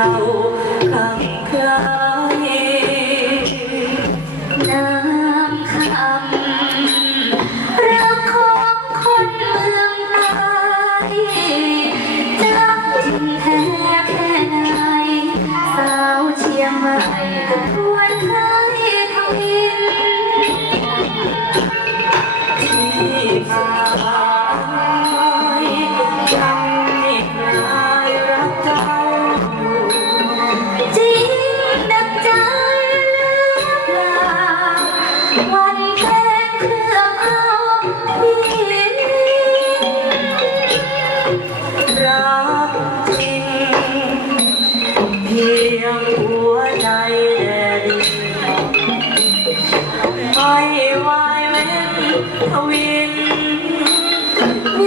เราคลังไคล้ายน้ำคำรักของคนเมืองไทยจักจริงแท้แค่ไหนสาวเชียงใหม่ ทวิน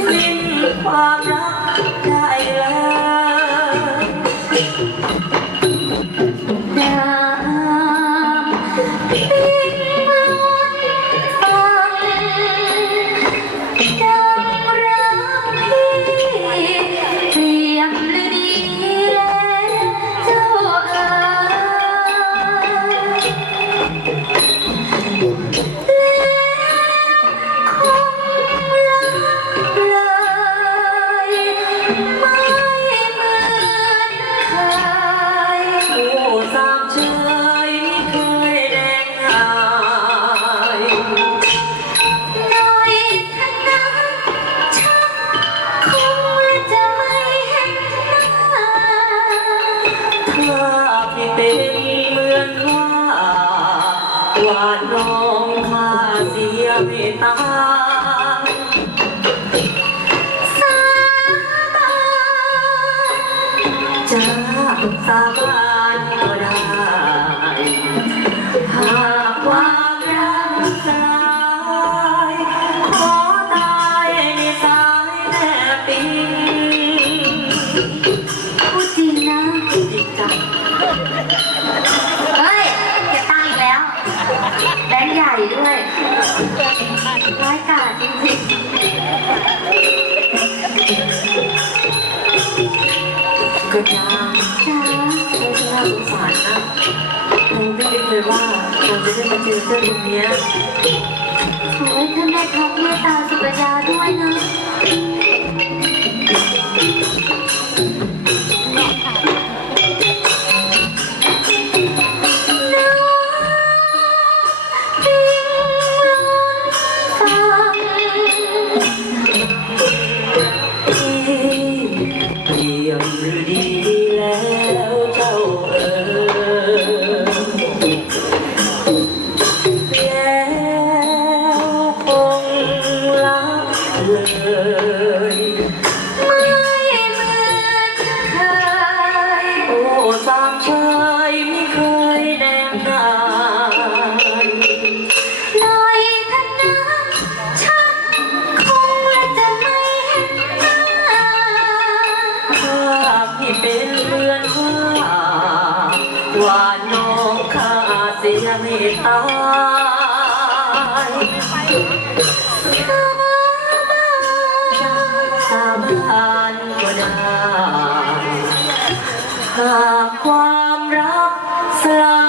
สิ้นความ น้องข้าเสียเมตตาสาบานจะสาบานก็ได้หากความรักสลายขอตายในสายแน่ปิง แบงค์ใหญ่ด้วยร้ายกาจจริงๆก็ยากจ้าน่าสงสารนะเราไม่คิดเลยว่าเราจะได้มาเจอเพื่อนคนเนี้ยขอให้ท่านแม่ทัพเมตตาสุปัญญาด้วยนะ เลยไม่เหมือนเคยโอ้สามเชยไม่เคยแดงนายลอยท่าน้ำชักคงและจะไม่เห็นหน้าถ้าพที่เป็นเรือนว่าว่าน้องข้าเสียไม่ตายสา ทานก็ได้หากความรักสลาย